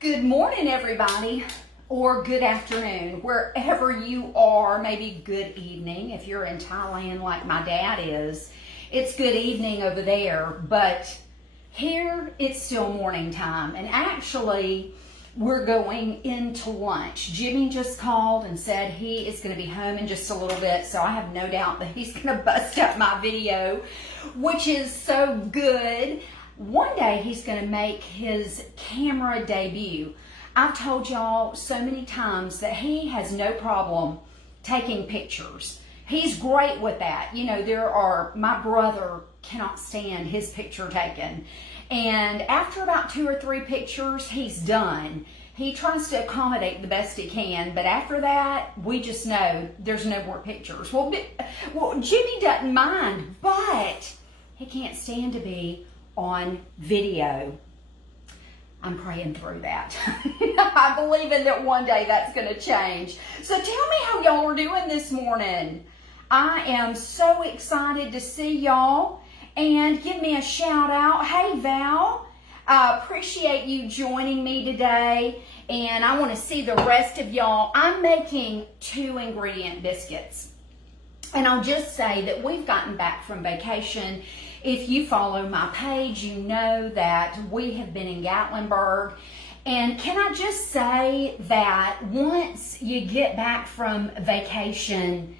Good morning, everybody, or good afternoon, wherever you are. Maybe good evening if you're in Thailand like my dad is. It's good evening over there, but here it's still morning time. And actually, we're going into lunch. Jimmy just called and said he is going to be home in just a little bit, so I have no doubt that he's going to bust up my video, which is so good. One day he's going to make his camera debut. I've told y'all so many times that he has no problem taking pictures. He's great with that. You know, my brother cannot stand his picture taken. And after about 2 or 3 pictures, he's done. He tries to accommodate the best he can, but after that, we just know there's no more pictures. Well, Jimmy doesn't mind, but he can't stand to be on video. I'm praying through that. I believe in that one day that's going to change. So tell me how y'all are doing this morning. I am so excited to see y'all, and give me a shout out. Hey Val, I appreciate you joining me today, and I want to see the rest of y'all. I'm making 2 ingredient biscuits, and I'll just say that we've gotten back from vacation. If you follow my page, you know that we have been in Gatlinburg. And can I just say that once you get back from vacation,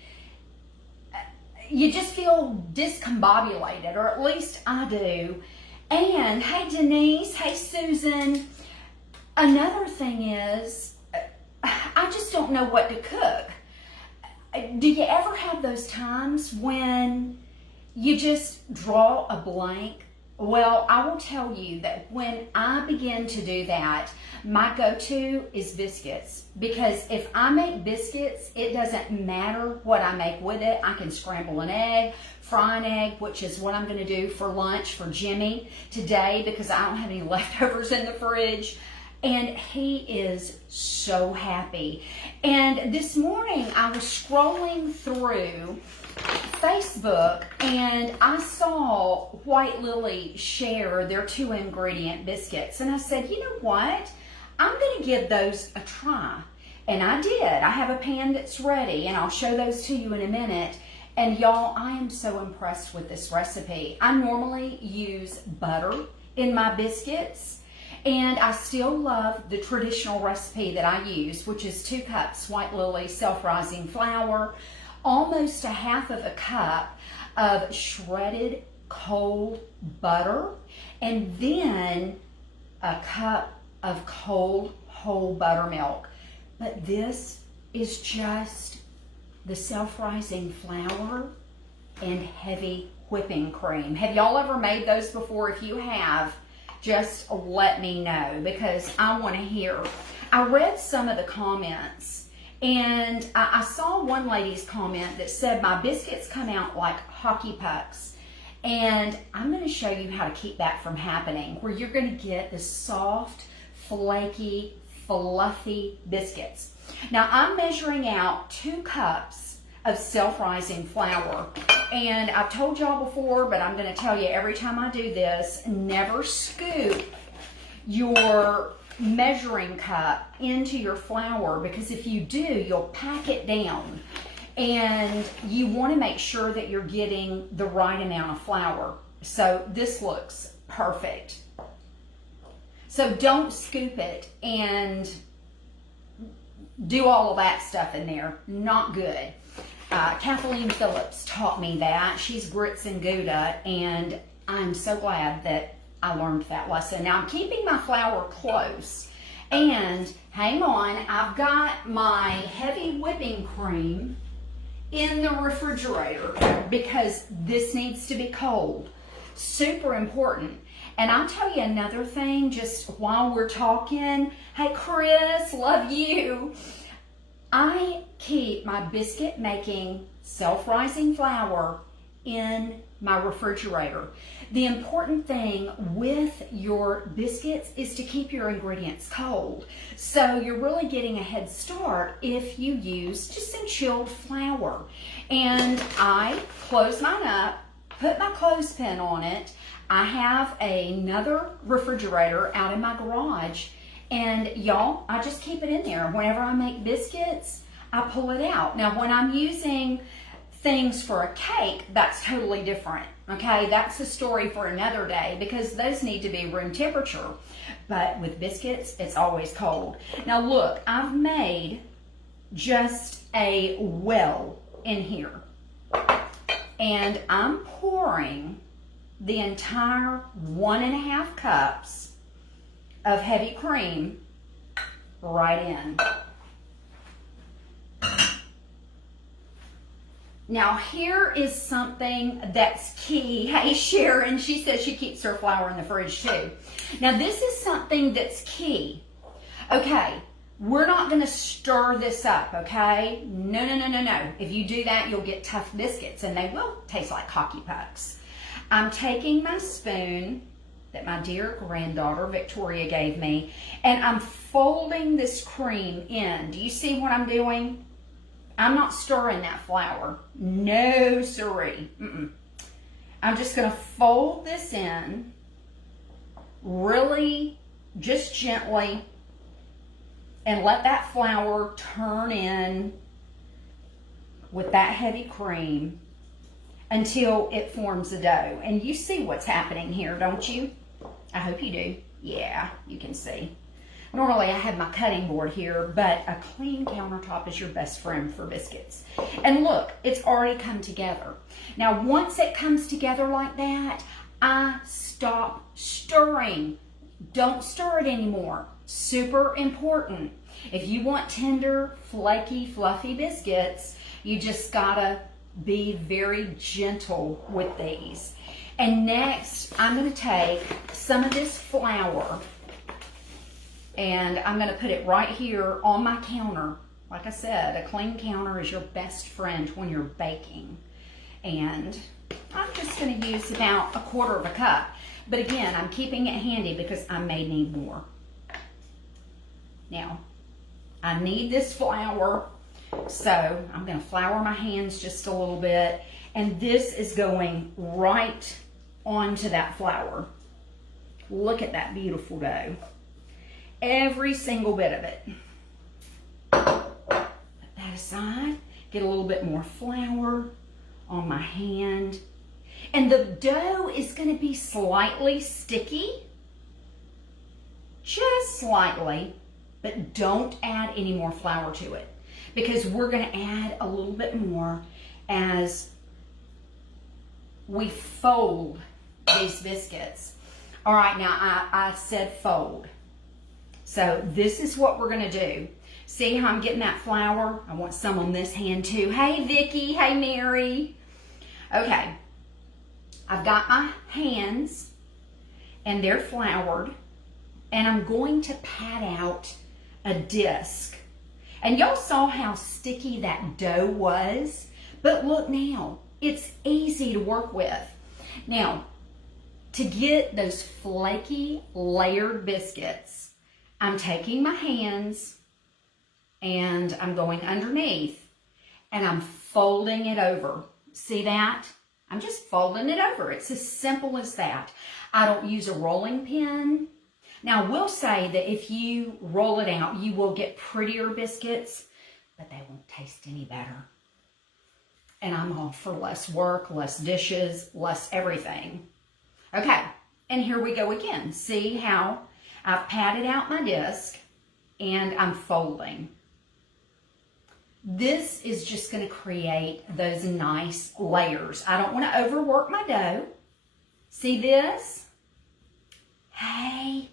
you just feel discombobulated, or at least I do. And hey Denise, hey Susan, another thing is, I just don't know what to cook. Do you ever have those times when you just draw a blank? Well, I will tell you that when I begin to do that, my go-to is biscuits. Because if I make biscuits, it doesn't matter what I make with it. I can scramble an egg, fry an egg, which is what I'm going to do for lunch for Jimmy today because I don't have any leftovers in the fridge. And he is so happy. And this morning I was scrolling through Facebook and I saw White Lily share their 2 ingredient biscuits. And I said, you know what? I'm going to give those a try. And I did. I have a pan that's ready, and I'll show those to you in a minute. And y'all, I am so impressed with this recipe. I normally use butter in my biscuits, and I still love the traditional recipe that I use, which is 2 cups White Lily self-rising flour, almost a half of a cup of shredded cold butter, and then a cup of cold whole buttermilk. But this is just the self-rising flour and heavy whipping cream. Have y'all ever made those before? If you have, just let me know because I want to hear. I read some of the comments, and I saw one lady's comment that said, my biscuits come out like hockey pucks. And I'm going to show you how to keep that from happening, where you're going to get the soft, flaky, fluffy biscuits. Now I'm measuring out 2 cups of self-rising flour. And I've told y'all before, but I'm going to tell you every time I do this, never scoop your measuring cup into your flour, because if you do, you'll pack it down, and you want to make sure that you're getting the right amount of flour. So this looks perfect. So don't scoop it and do all of that stuff in there. Not good. Kathleen Phillips taught me that. She's grits and Gouda, and I'm so glad that I learned that lesson. Now I'm keeping my flour close, and hang on, I've got my heavy whipping cream in the refrigerator because this needs to be cold. Super important. And I'll tell you another thing just while we're talking. Hey Chris, love you. I keep my biscuit making self-rising flour in my refrigerator. The important thing with your biscuits is to keep your ingredients cold. So you're really getting a head start if you use just some chilled flour. And I close mine up, put my clothespin on it. I have another refrigerator out in my garage, And y'all, I just keep it in there. Whenever I make biscuits, I pull it out. Now, when I'm using things for a cake, that's totally different. Okay, that's a story for another day because those need to be room temperature. But with biscuits, it's always cold. Now look, I've made just a well in here. And I'm pouring the entire 1.5 cups of heavy cream right in. Now here is something that's key. Hey Sharon, she says she keeps her flour in the fridge too. Now this is something that's key. Okay, we're not going to stir this up, okay? No. If you do that, you'll get tough biscuits and they will taste like hockey pucks. I'm taking my spoon that my dear granddaughter Victoria gave me and I'm folding this cream in. Do you see what I'm doing? I'm not stirring that flour. No siree. I'm just going to fold this in really just gently and let that flour turn in with that heavy cream until it forms a dough. And you see what's happening here, don't you? I hope you do. Yeah, you can see. Normally I have my cutting board here, but a clean countertop is your best friend for biscuits. And look, it's already come together. Now, once it comes together like that, I stop stirring. Don't stir it anymore. Super important. If you want tender, flaky, fluffy biscuits, you just gotta be very gentle with these. And next, I'm gonna take some of this flour and I'm going to put it right here on my counter. Like I said, a clean counter is your best friend when you're baking. And I'm just going to use about 1/4 cup. But again, I'm keeping it handy because I may need more. Now, I need this flour, so I'm going to flour my hands just a little bit. And this is going right onto that flour. Look at that beautiful dough. Every single bit of it. Put that aside. Get a little bit more flour on my hand. And the dough is going to be slightly sticky. Just slightly. But don't add any more flour to it. Because we're going to add a little bit more as we fold these biscuits. All right, now I said fold. So this is what we're going to do. See how I'm getting that flour? I want some on this hand too. Hey, Vicki. Hey, Mary. Okay. I've got my hands and they're floured. And I'm going to pat out a disc. And y'all saw how sticky that dough was. But look now. It's easy to work with. Now, to get those flaky layered biscuits, I'm taking my hands and I'm going underneath and I'm folding it over. See that? I'm just folding it over. It's as simple as that. I don't use a rolling pin. Now, I will say that if you roll it out, you will get prettier biscuits, but they won't taste any better. And I'm all for less work, less dishes, less everything. Okay, and here we go again. See how I've patted out my disc and I'm folding. This is just going to create those nice layers. I don't want to overwork my dough. See this? Hey,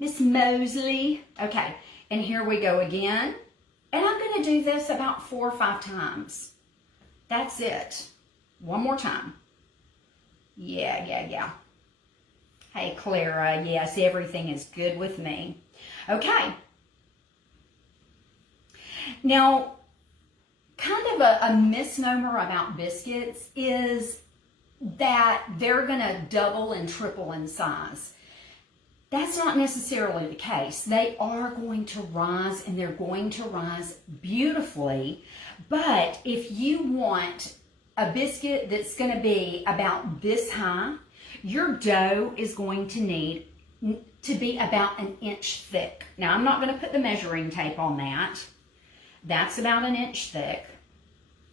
Miss Mosley. Okay, and here we go again. And I'm going to do this about 4 or 5 times. That's it. One more time. Yeah. Hey, Clara, yes, everything is good with me. Okay. Now, kind of a misnomer about biscuits is that they're going to double and triple in size. That's not necessarily the case. They are going to rise, and they're going to rise beautifully. But if you want a biscuit that's going to be about this high, your dough is going to need to be about an inch thick. Now, I'm not going to put the measuring tape on that. That's about an inch thick.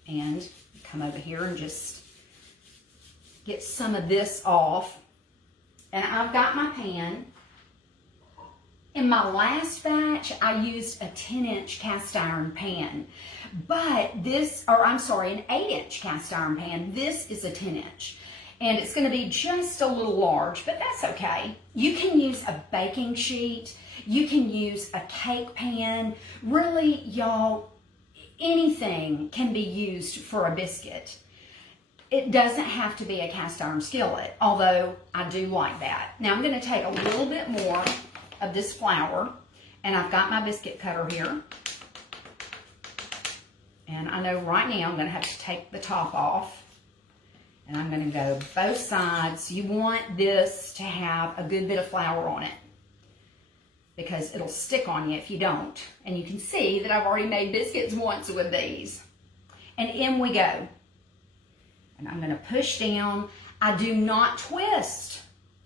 And come over here and just get some of this off. And I've got my pan. In my last batch, I used a 10-inch cast iron pan. But this, or I'm sorry, an 8-inch cast iron pan. This is a 10-inch. And it's going to be just a little large, but that's okay. You can use a baking sheet. You can use a cake pan. Really, y'all, anything can be used for a biscuit. It doesn't have to be a cast iron skillet, although I do like that. Now I'm going to take a little bit more of this flour, and I've got my biscuit cutter here. And I know right now I'm going to have to take the top off. And I'm going to go both sides. You want this to have a good bit of flour on it, because it'll stick on you if you don't. And you can see that I've already made biscuits once with these. And in we go. And I'm going to push down. I do not twist.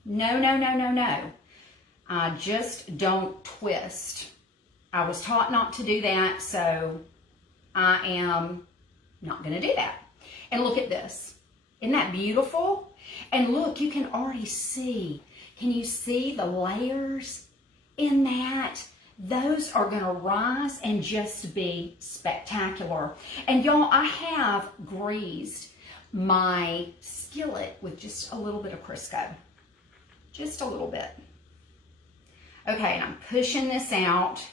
No, no, no, no, no. I just don't twist. I was taught not to do that, so I am not going to do that. And look at this. Isn't that beautiful? And look, you can already see. Can you see the layers in that? Those are going to rise and just be spectacular. And y'all, I have greased my skillet with just a little bit of Crisco. Just a little bit. Okay, and I'm pushing this out.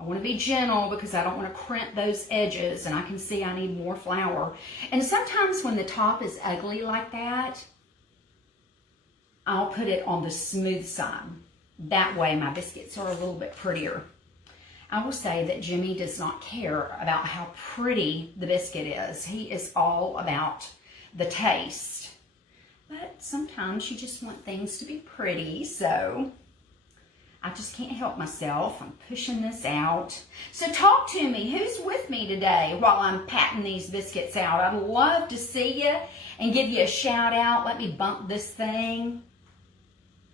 I want to be gentle because I don't want to crimp those edges, and I can see I need more flour. And sometimes when the top is ugly like that, I'll put it on the smooth side. That way my biscuits are a little bit prettier. I will say that Jimmy does not care about how pretty the biscuit is. He is all about the taste. But sometimes you just want things to be pretty, so I just can't help myself. I'm pushing this out. So talk to me. Who's with me today while I'm patting these biscuits out? I'd love to see you and give you a shout out. Let me bump this thing.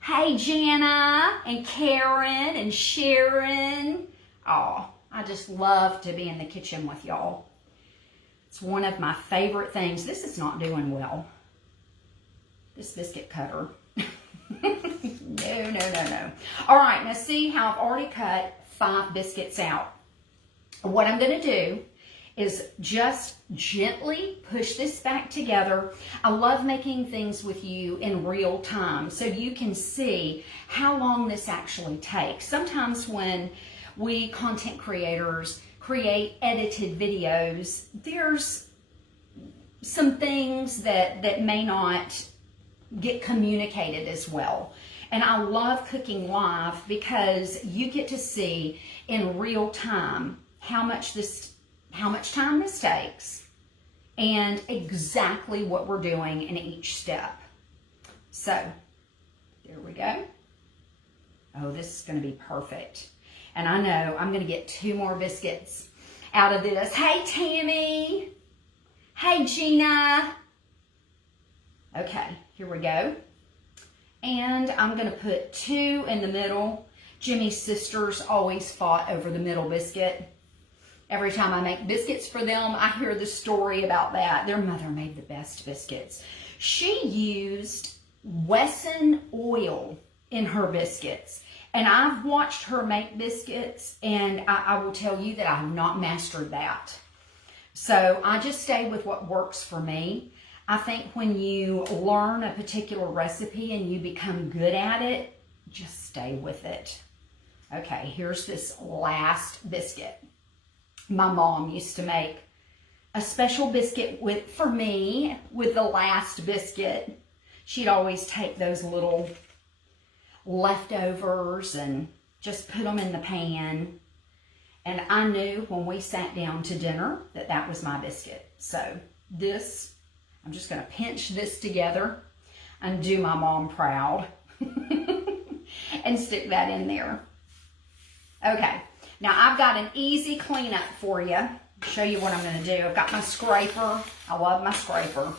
Hey, Jana and Karen and Sharon. Oh, I just love to be in the kitchen with y'all. It's one of my favorite things. This is not doing well. This biscuit cutter. No, no, no, no. All right, now see how I've already cut 5 biscuits out. What I'm going to do is just gently push this back together. I love making things with you in real time so you can see how long this actually takes. Sometimes when we content creators create edited videos, there's some things that may not get communicated as well. And I love cooking live because you get to see in real time how much time this takes and exactly what we're doing in each step. So there we go. Oh, this is going to be perfect. And I know I'm going to get 2 more biscuits out of this. Hey, Tammy. Hey, Gina. Okay, here we go. And I'm going to put 2 in the middle. Jimmy's sisters always fought over the middle biscuit. Every time I make biscuits for them, I hear the story about that. Their mother made the best biscuits. She used Wesson oil in her biscuits. And I've watched her make biscuits, and I will tell you that I have not mastered that. So I just stay with what works for me. I think when you learn a particular recipe and you become good at it, just stay with it. Okay, here's this last biscuit. My mom used to make a special biscuit for me with the last biscuit. She'd always take those little leftovers and just put them in the pan. And I knew when we sat down to dinner that that was my biscuit. So this, I'm just going to pinch this together and do my mom proud and stick that in there. Okay, now I've got an easy cleanup for you. I'll show you what I'm going to do. I've got my scraper. I love my scraper.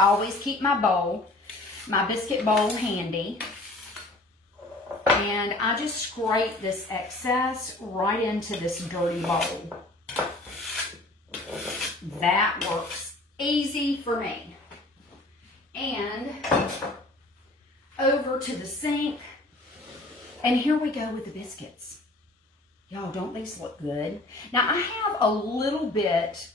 I always keep my bowl, my biscuit bowl handy. and I just scrape this excess right into this dirty bowl. That works easy for me. And over to the sink, and here we go with the biscuits. Y'all, don't these look good? Now, I have a little bit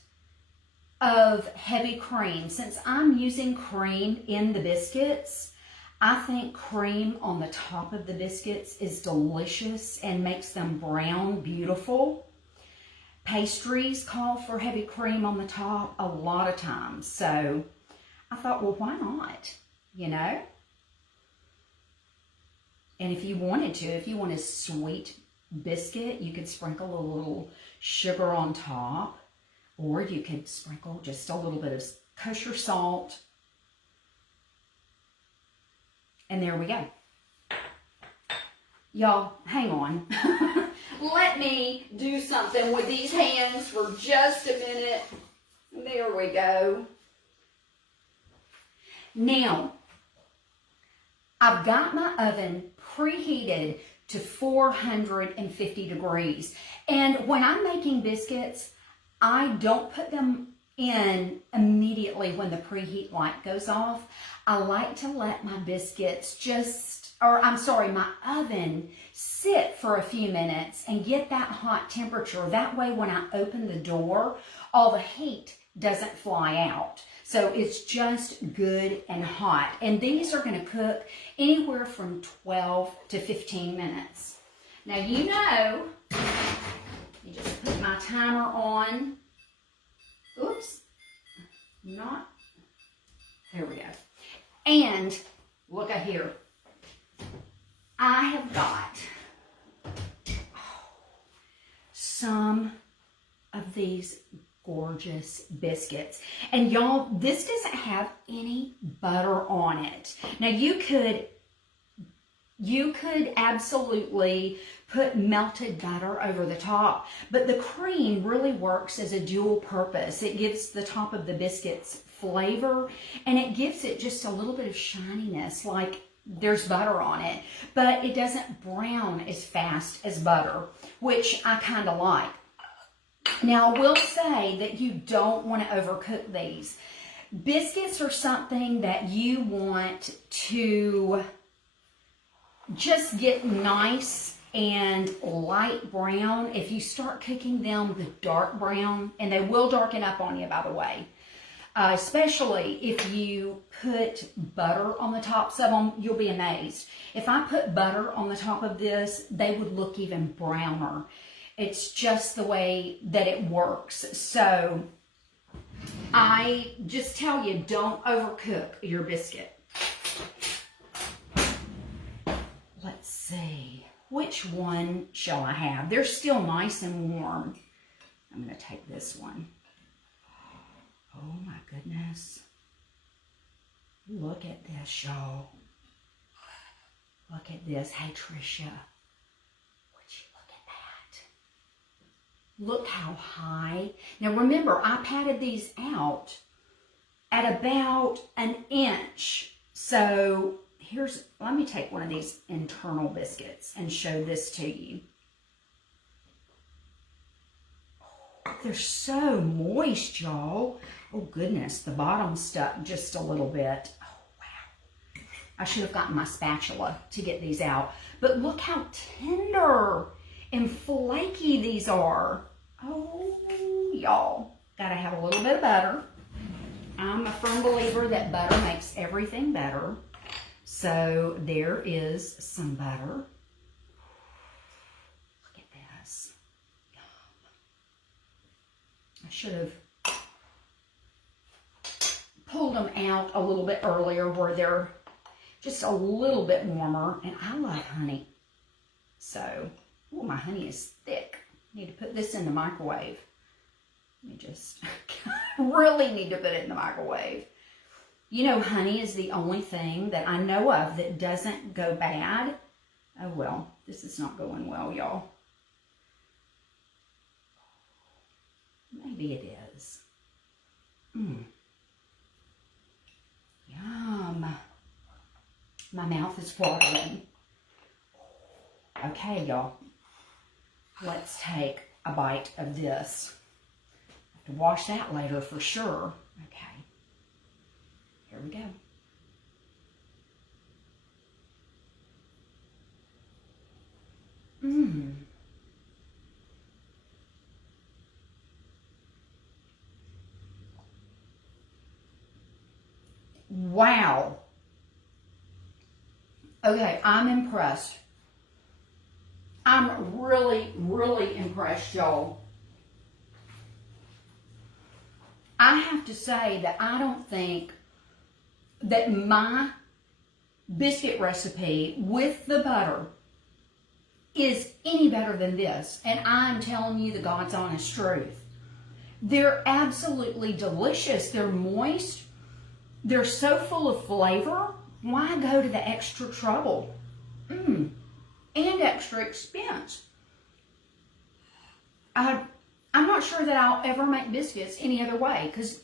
of heavy cream. Since I'm using cream in the biscuits, I think cream on the top of the biscuits is delicious and makes them brown beautiful. Pastries call for heavy cream on the top a lot of times. So I thought, well, why not? You know? And if you wanted to, if you want a sweet biscuit, you could sprinkle a little sugar on top, or you could sprinkle just a little bit of kosher salt. And there we go. Y'all, hang on. Let me do something with these hands for just a minute. There we go. Now, I've got my oven preheated to 450 degrees. And when I'm making biscuits, I don't put them in immediately when the preheat light goes off. I like to let my biscuits my oven sit for a few minutes and get that hot temperature. That way when I open the door, all the heat doesn't fly out. So it's just good and hot. And these are going to cook anywhere from 12 to 15 minutes. Now, you know, you just put my timer on. Oops. There we go. And look at here. I have got some of these gorgeous biscuits. And y'all, this doesn't have any butter on it. Now you could absolutely put melted butter over the top, but the cream really works as a dual purpose. It gives the top of the biscuits flavor, and it gives it just a little bit of shininess, like there's butter on it, but it doesn't brown as fast as butter, which I kind of like. Now, I will say that you don't want to overcook these. Biscuits are something that you want to just get nice and light brown. If you start cooking them the dark brown, and they will darken up on you, by the way, especially if you put butter on the tops of them, you'll be amazed. If I put butter on the top of this, they would look even browner. It's just the way that it works. So I just tell you, don't overcook your biscuit. Let's see, which one shall I have? They're still nice and warm. I'm going to take this one. Oh my goodness. Look at this, y'all. Look at this. Hey, Tricia. Would you look at that? Look how high. Now remember, I patted these out at about an inch. So let me take one of these internal biscuits and show this to you. Oh, they're so moist, y'all. Oh goodness, the bottom stuck just a little bit. Oh wow. I should have gotten my spatula to get these out. But look how tender and flaky these are. Oh, y'all, gotta have a little bit of butter. I'm a firm believer that butter makes everything better. So there is some butter. Look at this. I should have pulled them out a little bit earlier where they're just a little bit warmer. And I love honey. So, oh, my honey is thick. I need to put this in the microwave. Let me just, really need to put it in the microwave. You know, honey is the only thing that I know of that doesn't go bad. Oh, well, this is not going well, y'all. Maybe it is. Yum. My mouth is watering. Okay, y'all. Let's take a bite of this. Have to wash that later for sure. Okay. Here we go. Mmm. Wow. Okay, I'm impressed. I'm really, really impressed, y'all. I have to say that I don't think that my biscuit recipe with the butter is any better than this. And I'm telling you the God's honest truth. They're absolutely delicious. They're moist. They're so full of flavor. Why go to the extra trouble? And extra expense. I'm not sure that I'll ever make biscuits any other way, because,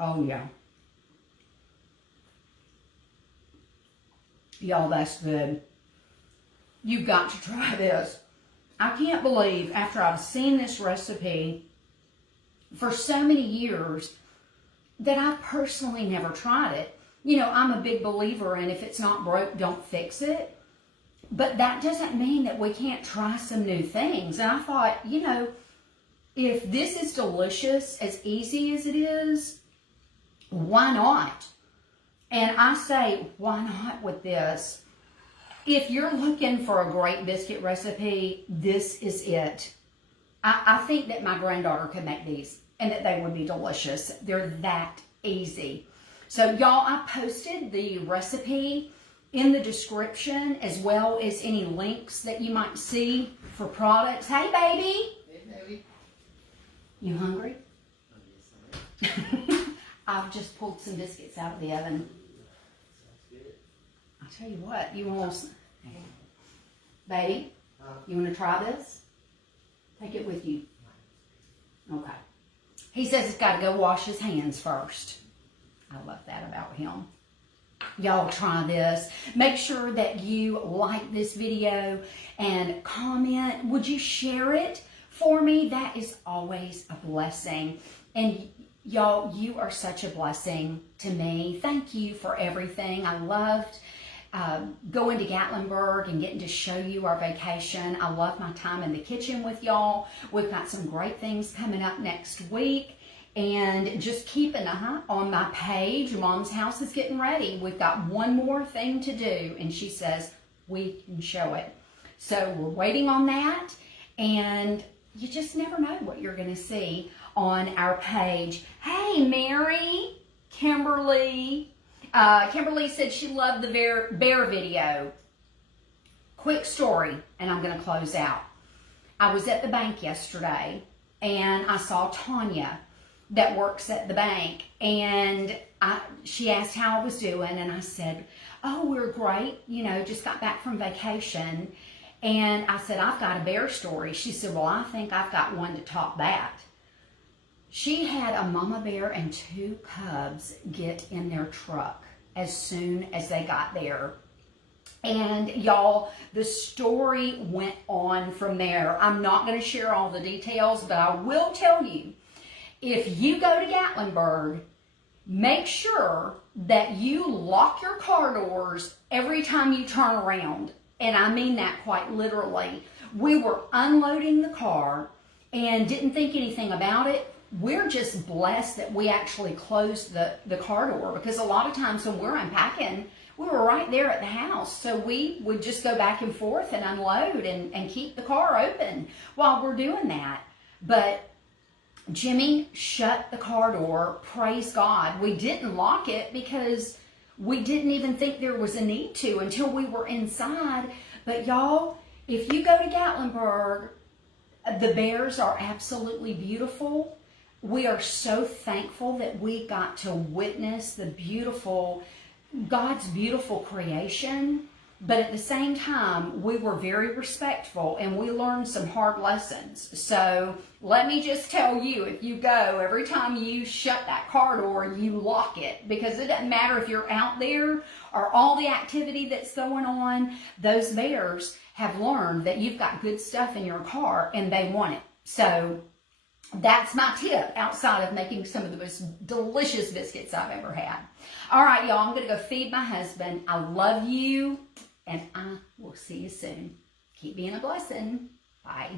oh yeah. Y'all, that's good. You've got to try this. I can't believe after I've seen this recipe for so many years that I personally never tried it. You know, I'm a big believer in if it's not broke, don't fix it. But that doesn't mean that we can't try some new things. And I thought, you know, if this is delicious, as easy as it is, why not? And I say, why not with this? If you're looking for a great biscuit recipe, this is it. I think that my granddaughter could make these and that they would be delicious. They're that easy. So y'all, I posted the recipe in the description, as well as any links that you might see for products. Hey, baby. Hey, baby. You hungry? I've just pulled some biscuits out of the oven. I'll tell you what, you want to, baby, you want to try this? Take it with you. Okay. He says he's got to go wash his hands first. I love that about him. Y'all try this. Make sure that you like this video and comment. Would you share it for me? That is always a blessing. And y'all, you are such a blessing to me. Thank you for everything. I loved going to Gatlinburg and getting to show you our vacation. I love my time in the kitchen with y'all. We've got some great things coming up next week. And just keep an eye on my page. Mom's house is getting ready. We've got one more thing to do. And she says we can show it. So we're waiting on that. And you just never know what you're going to see on our page. Hey, Mary, Kimberly. Kimberly said she loved the bear video. Quick story, and I'm going to close out. I was at the bank yesterday, and I saw Tanya that works at the bank, and she asked how I was doing, and I said, oh, we're great, you know, just got back from vacation. And I said, I've got a bear story. She said, well, I think I've got one to top that. She had a mama bear and 2 cubs get in their truck as soon as they got there. And y'all, the story went on from there. I'm not going to share all the details, but I will tell you, if you go to Gatlinburg, make sure that you lock your car doors every time you turn around. And I mean that quite literally. We were unloading the car and didn't think anything about it. We're just blessed that we actually closed the car door, because a lot of times when we're unpacking, we were right there at the house. So we would just go back and forth and unload and keep the car open while we're doing that. But Jimmy shut the car door, praise God. We didn't lock it because we didn't even think there was a need to until we were inside. But y'all, if you go to Gatlinburg, the bears are absolutely beautiful. We are so thankful that we got to witness the beautiful, God's beautiful creation. But at the same time, we were very respectful and we learned some hard lessons. So let me just tell you, if you go, every time you shut that car door, you lock it, because it doesn't matter if you're out there or all the activity that's going on. Those bears have learned that you've got good stuff in your car and they want it. So that's my tip, outside of making some of the most delicious biscuits I've ever had. All right, y'all, I'm going to go feed my husband. I love you, and I will see you soon. Keep being a blessing. Bye.